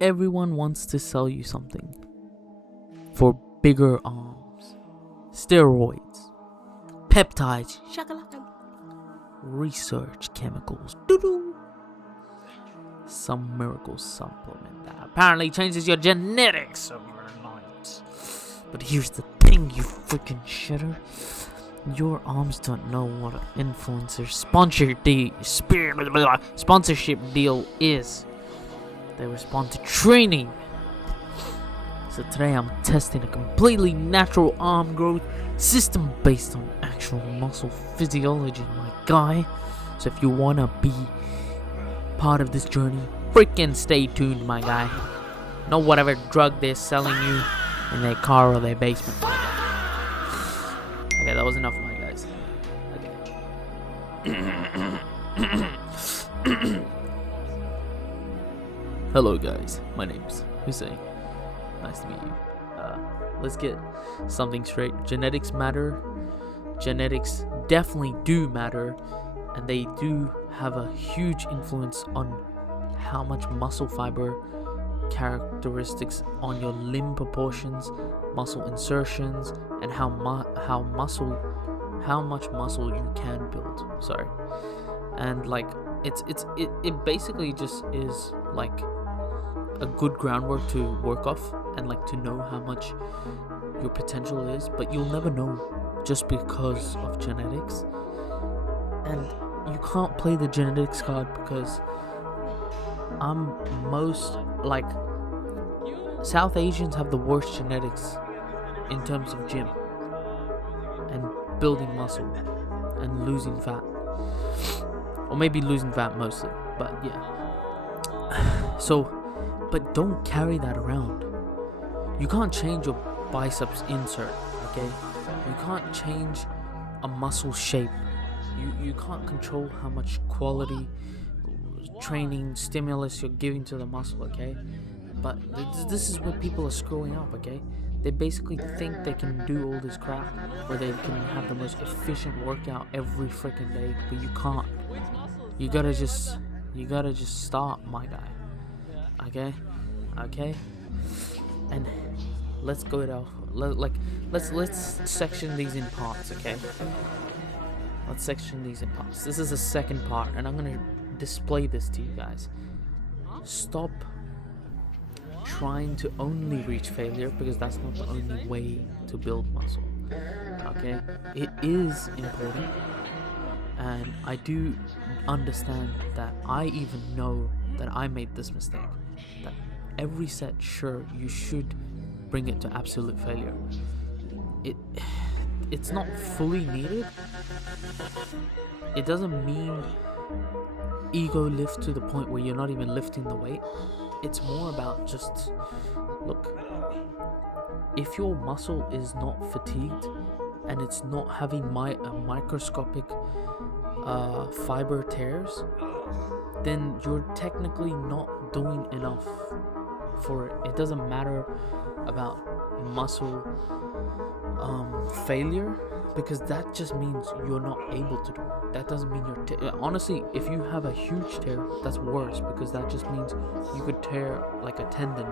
Everyone wants to sell you something for bigger arms, steroids, peptides, research chemicals, some miracle supplement that apparently changes your genetics overnight. But here's the thing, you freaking shitter. Your arms don't know what an influencer sponsorship deal is. They respond to training. So today I'm testing a completely natural arm growth system based on actual muscle physiology, my guy. So if you wanna be part of this journey, freaking stay tuned, my guy. Know whatever drug they're selling you in their car or their basement. Okay, that was enough, my guys. Okay. Hello, guys. My name's Hussein. Nice to meet you. Let's get something straight. Genetics matter. Genetics definitely do matter, and they do have a huge influence on how much muscle fiber characteristics on your limb proportions, muscle insertions, and how much muscle you can build. Sorry. And like it basically just is like a good groundwork to work off and like to know how much your potential is, but you'll never know just because of genetics. And you can't play the genetics card because South Asians have the worst genetics in terms of gym and building muscle and losing fat, or maybe losing fat mostly, but yeah. So, but don't carry that around. You can't change your biceps insert, okay? You can't change a muscle shape. You can't control how much quality training stimulus you're giving to the muscle, okay? But this is where people are screwing up, okay? They basically think they can do all this crap, where they can have the most efficient workout every freaking day, but you can't. You gotta just start, my guy. Okay? And let's go it off. Let's section these in parts, okay? Let's section these in parts. This is the second part, and I'm gonna display this to you guys. Stop trying to only reach failure, because that's not the only way to build muscle. Okay? It is important, and I do understand that. I even know that I made this mistake. That every set, sure, you should bring it to absolute failure. It's not fully needed. It doesn't mean ego lift to the point where you're not even lifting the weight. It's more about just, look, if your muscle is not fatigued and it's not having microscopic fiber tears, then you're technically not doing enough for it. It doesn't matter about muscle failure, because that just means you're not able to do it. That doesn't mean you're honestly, if you have a huge tear, that's worse, because that just means you could tear like a tendon,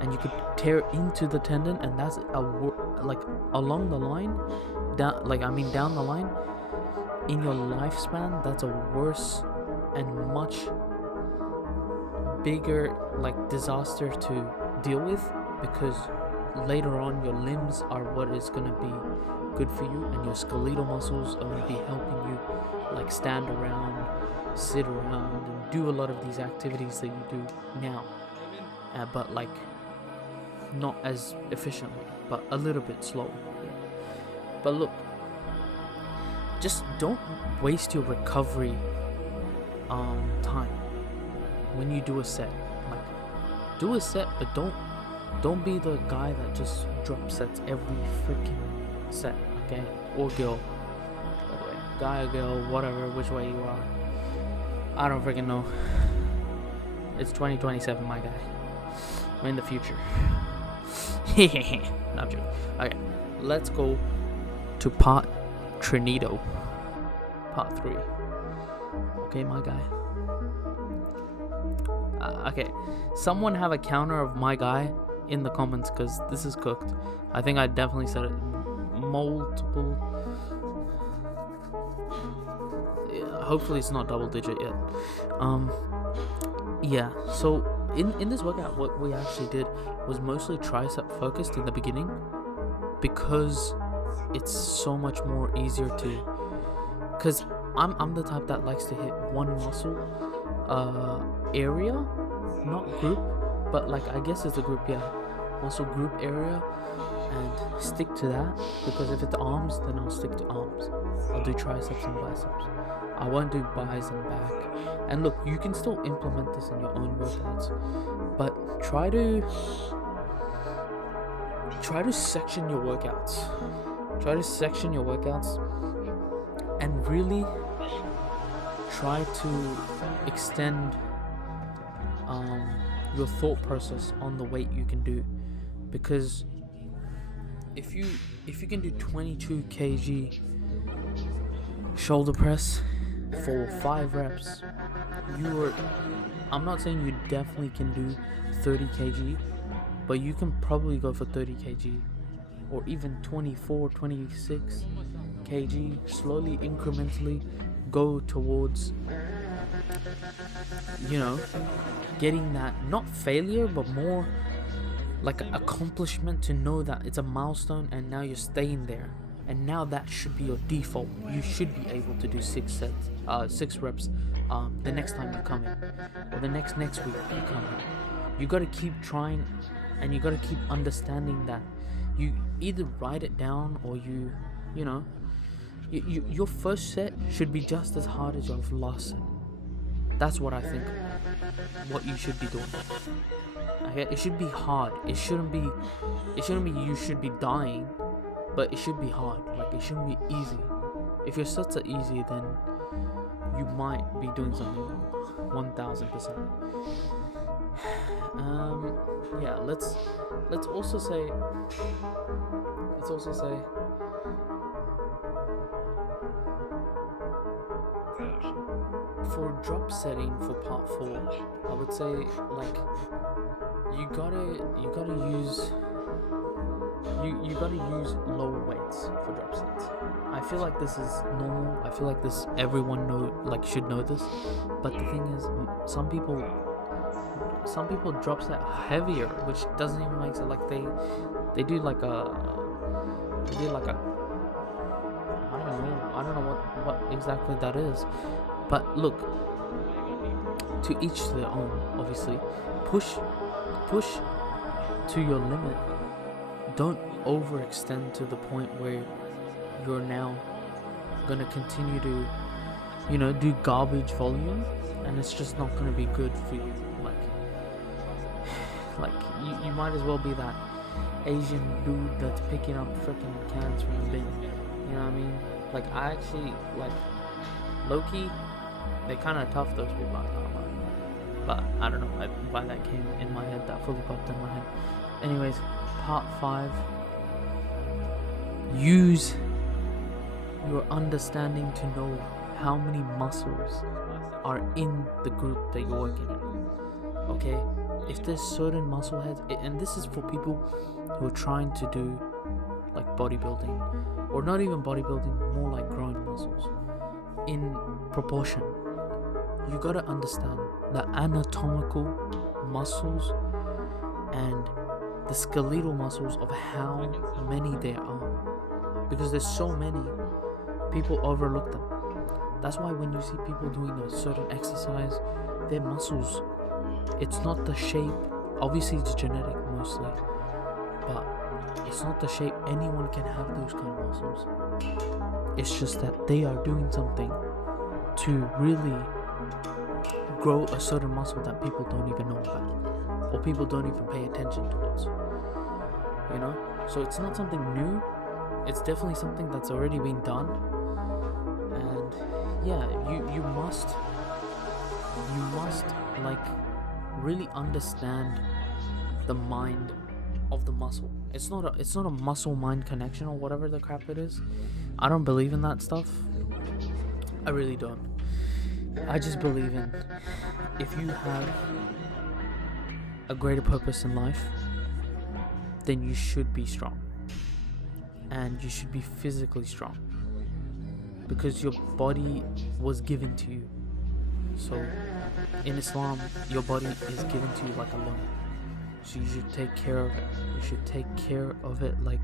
and you could tear into the tendon, and that's along the line, down the line in your lifespan. That's a worse and much bigger disaster to deal with, because later on your limbs are what is going to be good for you, and your skeletal muscles are going to be helping you stand around, sit around, and do a lot of these activities that you do now, but not as efficiently, but a little bit slower. But look, just don't waste your recovery time when you do a set. Do a set, but don't be the guy that just drop sets every freaking set, okay? Or girl, by the way, guy or girl, whatever, which way you are, I don't freaking know. It's 2027, my guy. We're in the future. Not joking. Okay, let's go to part Trinito, part 3. Okay, my guy. Okay, someone have a counter of my guy in the comments, because this is cooked. I think I definitely said it multiple. Hopefully it's not double digit yet. Yeah, so in this workout, what we actually did was mostly tricep focused in the beginning, because it's so much more easier to, because I'm the type that likes to hit one muscle area, not group, but like I guess it's a group, yeah, muscle group area, and stick to that. Because if it's arms, then I'll stick to arms. I'll do triceps and biceps. I won't do buys and back. And look, you can still implement this in your own workouts, but try to section your workouts. Try to section your workouts and really try to extend your thought process on the weight you can do. Because if you can do 22 kg shoulder press for 5 reps, I'm not saying you definitely can do 30 kg, but you can probably go for 30 kg or even 24, 26 kg, slowly, incrementally go towards, getting that, not failure, but more like an accomplishment, to know that it's a milestone and now you're staying there. And now that should be your default. You should be able to do 6 reps the next time you come in, or the next week you come in. You gotta keep trying, and you gotta keep understanding that you either write it down, or your first set should be just as hard as your last set. That's what I think. What you should be doing. Okay, it should be hard. It shouldn't be you should be dying, but it should be hard. Like, it shouldn't be easy. If your sets are easy, then you might be doing something wrong. 1000%. Yeah, let's also say for drop setting for part 4, I would say, like, you gotta use lower weights for drop sets. I feel like this is normal. I feel like this everyone should know this. But the thing is, some people drop set heavier, which doesn't even make sense. Like they do like a I don't know what exactly that is. But look, to each their own. Obviously, push to your limit. Don't overextend to the point where you're now gonna continue to, do garbage volume, and it's just not gonna be good for you. Like you might as well be that Asian dude that's picking up freaking cans from the bin. You know what I mean? Like, I actually, like, low-key, they kind of tough, those people. I'm not lying. But I don't know why that came in my head. That fully popped in my head. Anyways, part 5. Use your understanding to know how many muscles are in the group that you're working in. Okay? If there's certain muscle heads, and this is for people who are trying to do like bodybuilding, or not even bodybuilding, more like growing muscles in proportion. You gotta understand the anatomical muscles and the skeletal muscles of how many there are, because there's so many, people overlook them. That's why when you see people doing a certain exercise, their muscles, it's not the shape. Obviously it's genetic mostly, but it's not the shape. Anyone can have those kind of muscles. It's just that they are doing something to really grow a certain muscle that people don't even know about, or people don't even pay attention towards. So it's not something new. It's definitely something that's already been done. And yeah, you must like really understand the mind of the muscle. It's not a muscle mind connection or whatever the crap it is. I don't believe in that stuff. I really don't. I just believe in, if you have a greater purpose in life, then you should be strong. And you should be physically strong. Because your body was given to you. So in Islam, your body is given to you like a loan. So you should take care of it. You should take care of it like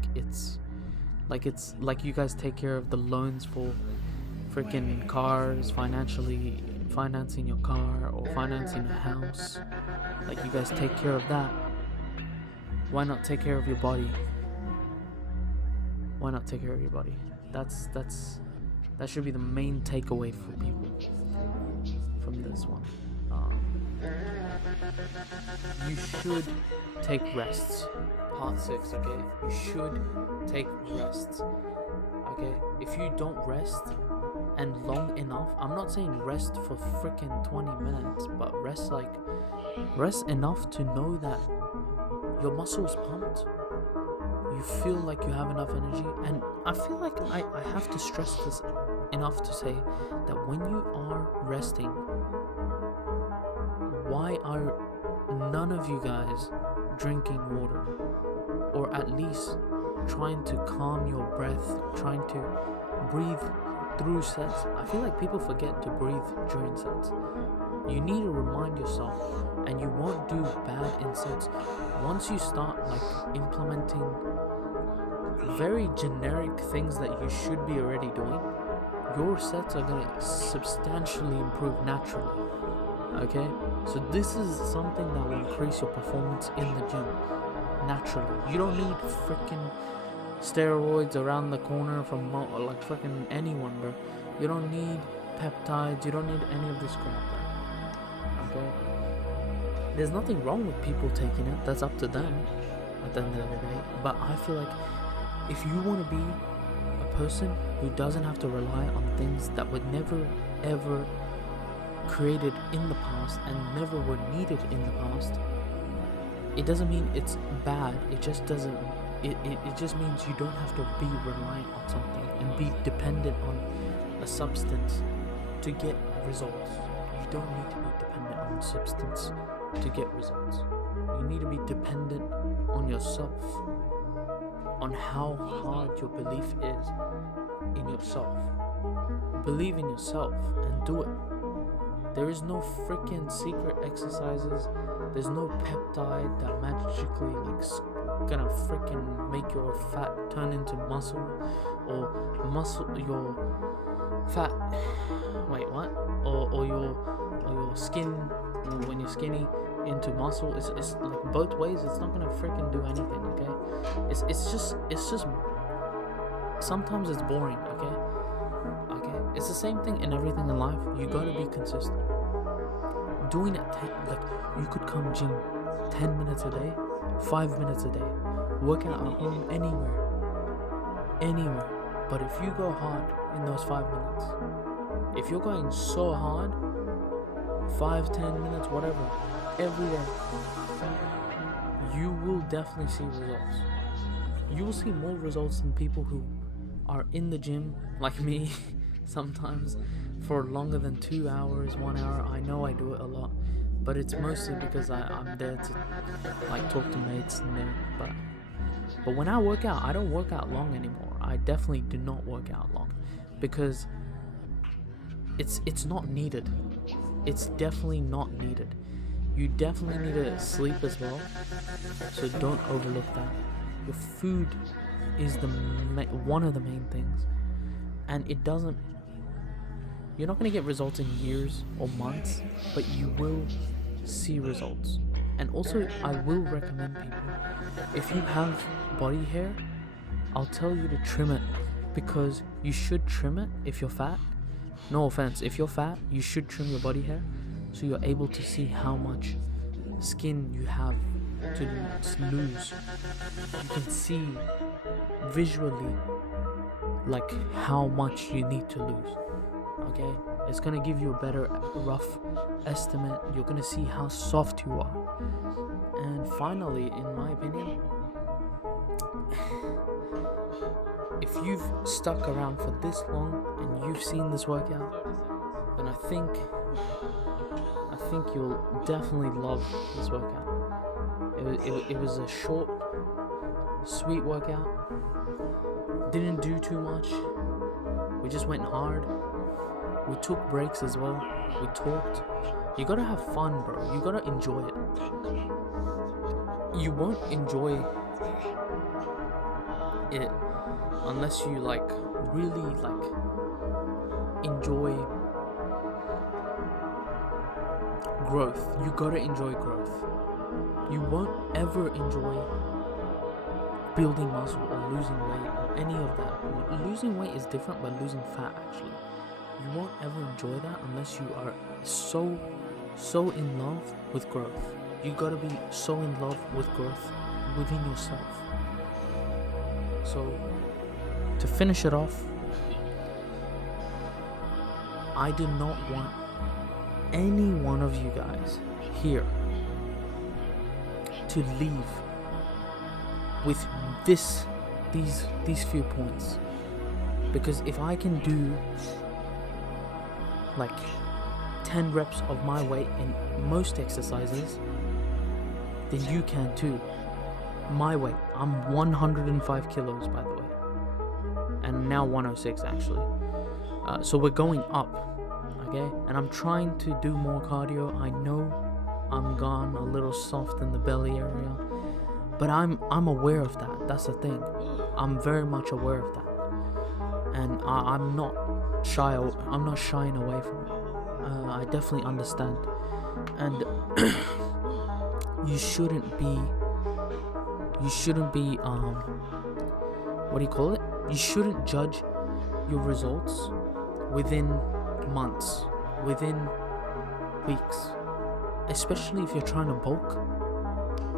you guys take care of the loans for freaking cars, financing your car or financing a house. Like you guys take care of that. Why not take care of your body? Why not take care of your body? That should be the main takeaway for people from this one. You should take rests. Part 6, okay? You should take rests. Okay? If you don't rest and long enough, I'm not saying rest for freaking 20 minutes, but rest enough to know that your muscles pumped. You feel like you have enough energy, and I feel like I have to stress this enough to say that when you are resting, why are none of you guys drinking water, or at least trying to calm your breath, trying to breathe through sets? I feel like people forget to breathe during sets. You need to remind yourself, and you won't do bad in sets. Once you start implementing very generic things that you should be already doing, your sets are going to substantially improve naturally. Okay? So this is something that will increase your performance in the gym naturally. You don't need freaking steroids around the corner from freaking anyone, bro. You don't need peptides. You don't need any of this crap, bro. Okay? There's nothing wrong with people taking it. That's up to them at the end of the day. But I feel like if you want to be a person who doesn't have to rely on things that were never ever created in the past and never were needed in the past, it doesn't mean it's bad. It just doesn't. It just means you don't have to be reliant on something and be dependent on a substance to get results. You don't need to be dependent on substance to get results. You need to be dependent on yourself, on how hard your belief is in yourself. Believe in yourself and do it. There is no freaking secret exercises. There's no peptide that magically gonna freaking make your fat turn into muscle, or your fat. Wait, what? Or your skin when you're skinny into muscle. It's like both ways. It's not gonna freaking do anything. Okay? It's just sometimes it's boring. Okay? It's the same thing in everything in life. You gotta be consistent. Doing it you could come gym 10 minutes a day, 5 minutes a day, work out at home, anywhere. But if you go hard in those 5 minutes, if you're going so hard, 5-10 minutes, whatever, every day, you will definitely see results. You will see more results than people who are in the gym like me sometimes for longer than 2 hours, 1 hour. I know I do it a lot, but it's mostly because I'm there to talk to mates and there. But when I work out, I don't work out long anymore. I definitely do not work out long because it's not needed. It's definitely not needed. You definitely need to sleep as well, so don't overlook that. Your food is one of the main things, and you're not going to get results in years or months, but you will see results. And also, I will recommend people, if you have body hair, I'll tell you to trim it, because you should trim it if you're fat. No offense, if you're fat, you should trim your body hair so you're able to see how much skin you have to lose. You can see visually how much you need to lose. Okay, it's gonna give you a better rough estimate. You're gonna see how soft you are. And finally, in my opinion, if you've stuck around for this long and you've seen this workout, then I think you'll definitely love this workout. It was a short, sweet workout. Didn't do too much. We just went hard. We took breaks as well. We talked. You gotta have fun, bro. You gotta enjoy it. You won't enjoy it unless you really enjoy growth. You gotta enjoy growth. You won't ever enjoy building muscle or losing weight or any of that. Losing weight is different, but losing fat actually. You won't ever enjoy that unless you are so in love with growth. You gotta be so in love with growth within yourself. So, to finish it off, I do not want any one of you guys here to leave with these few points, because if I can do 10 reps of my weight in most exercises, then you can too. My weight, I'm 105 kilos by the way, and now 106 actually. So we're going up, okay? And I'm trying to do more cardio. I know I'm gone a little soft in the belly area, but I'm aware of that. That's the thing. I'm very much aware of that, and I'm not shying away from it. I definitely understand, and you shouldn't be what do you call it? You shouldn't judge your results within months, within weeks, especially if you're trying to bulk.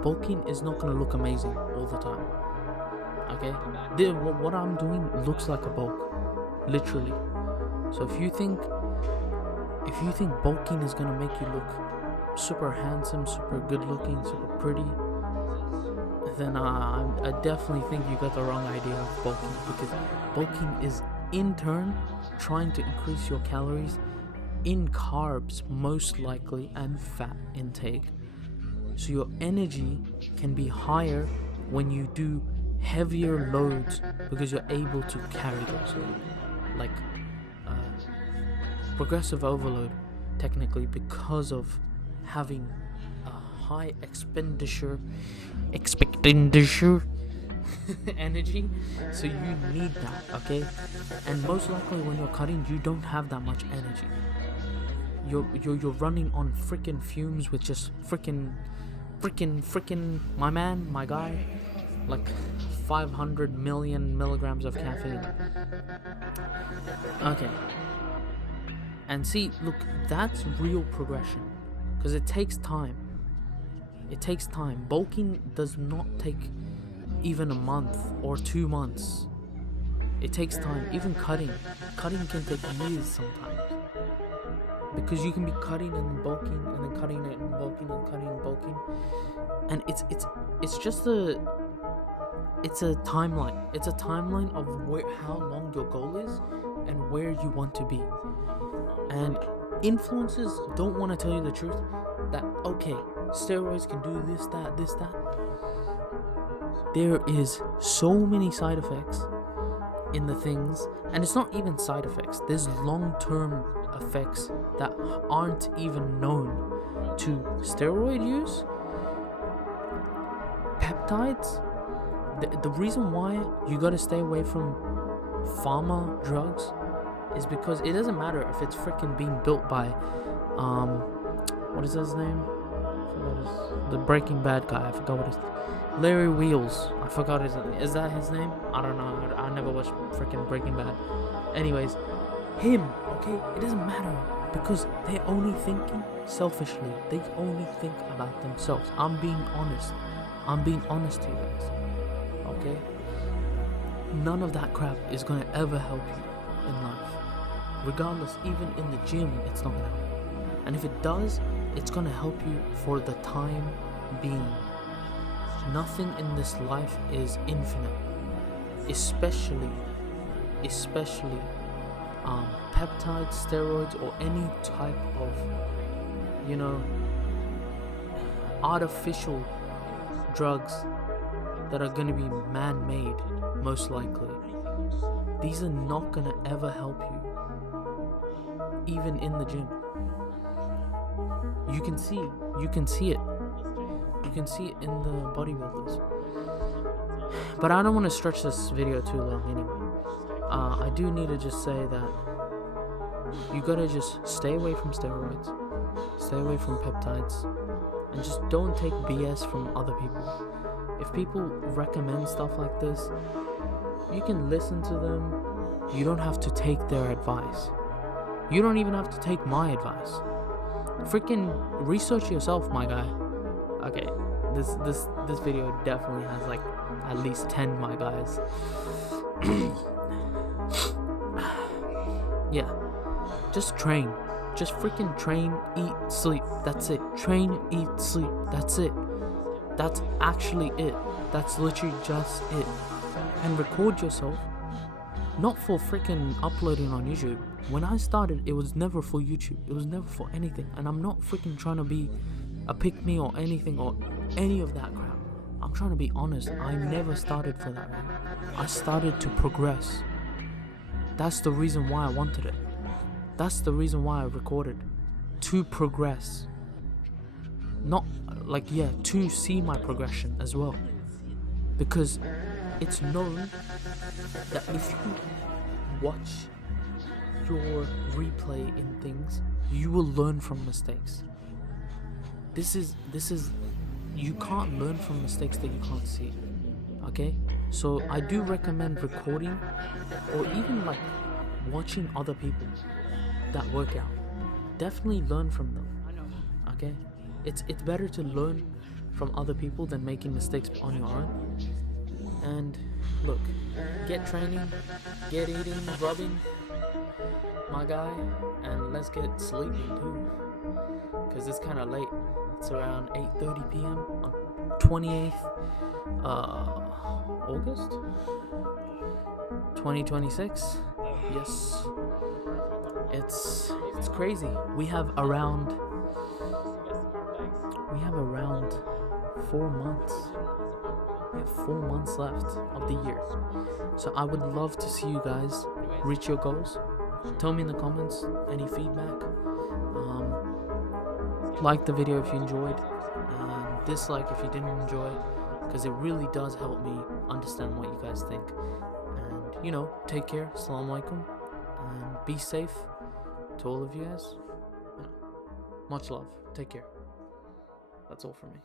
Bulking is not going to look amazing all the time, okay? What I'm doing looks like a bulk, literally. So if you think bulking is going to make you look super handsome, super good looking, super pretty, then I definitely think you got the wrong idea of bulking, because bulking is in turn trying to increase your calories in carbs most likely and fat intake, so your energy can be higher when you do heavier loads, because you're able to carry those, progressive overload technically, because of having a high expenditure energy. So you need that, okay? And most likely when you're cutting, you don't have that much energy. You're running on freaking fumes with just freaking my guy, 500 million milligrams of caffeine. Okay. And see, look, that's real progression, because it takes time. It takes time. Bulking does not take even a month or 2 months. It takes time. Even cutting can take years sometimes, because you can be cutting and bulking and then cutting it and bulking and cutting and bulking, and it's just a timeline. It's a timeline of how long your goal is and where you want to be. And influencers don't want to tell you the truth that, okay, steroids can do this, that. There is so many side effects in the things, and it's not even side effects. There's long-term effects that aren't even known to steroid use. Peptides. The reason why you gotta stay away from pharma drugs is because it doesn't matter if it's freaking being built by what is his name? The Breaking Bad guy. I forgot what his Larry Wheels. I forgot his name. Is that his name? I don't know. I never watched freaking Breaking Bad. Anyways, him. Okay, it doesn't matter, because they're only thinking selfishly. They only think about themselves. I'm being honest to you guys. Okay? None of that crap is gonna ever help you in life. Regardless, even in the gym, it's not gonna help. And if it does, it's gonna help you for the time being. Nothing in this life is infinite. Especially peptides, steroids, or any type of, artificial drugs that are going to be man-made, most likely. These are not going to ever help you, even in the gym. You can see it. You can see it in the bodybuilders. But I don't want to stretch this video too long anyway. I do need to just say that you gotta just stay away from steroids, stay away from peptides, and just don't take BS from other people. If people recommend stuff like this, you can listen to them. You don't have to take their advice. You don't even have to take my advice. Freaking research yourself, my guy. Okay, this video definitely has like at least 10 my guys. Yeah, just train. Just freaking train, eat, sleep. That's it. Train, eat, sleep. That's it. That's actually it. That's literally just it. And record yourself. Not for freaking uploading on YouTube. When I started, it was never for YouTube. It was never for anything. And I'm not freaking trying to be a pick-me or anything or any of that crap. I'm trying to be honest. I never started for that. I started to progress. That's the reason why I wanted it. That's the reason why I recorded. To progress. Not like, to see my progression as well. Because it's known that if you watch your replay in things, you will learn from mistakes. This is you can't learn from mistakes that you can't see. Okay? So I do recommend recording or even like watching other people that work out. Definitely learn from them. Okay? It's better to learn from other people than making mistakes on your own. And look, get training, get eating, rubbing, my guy, and let's get sleeping too, because it's kind of late. It's around 8:30 p.m. on 28th August 2026. Yes, it's crazy. We have around 4 months. We have 4 months left of the year. So I would love to see you guys reach your goals. Tell me in the comments any feedback. Like the video if you enjoyed, and dislike if you didn't enjoy, because it really does help me understand what you guys think. And take care. Salam Walakium, and be safe to all of you guys. Much love. Take care. That's all from me.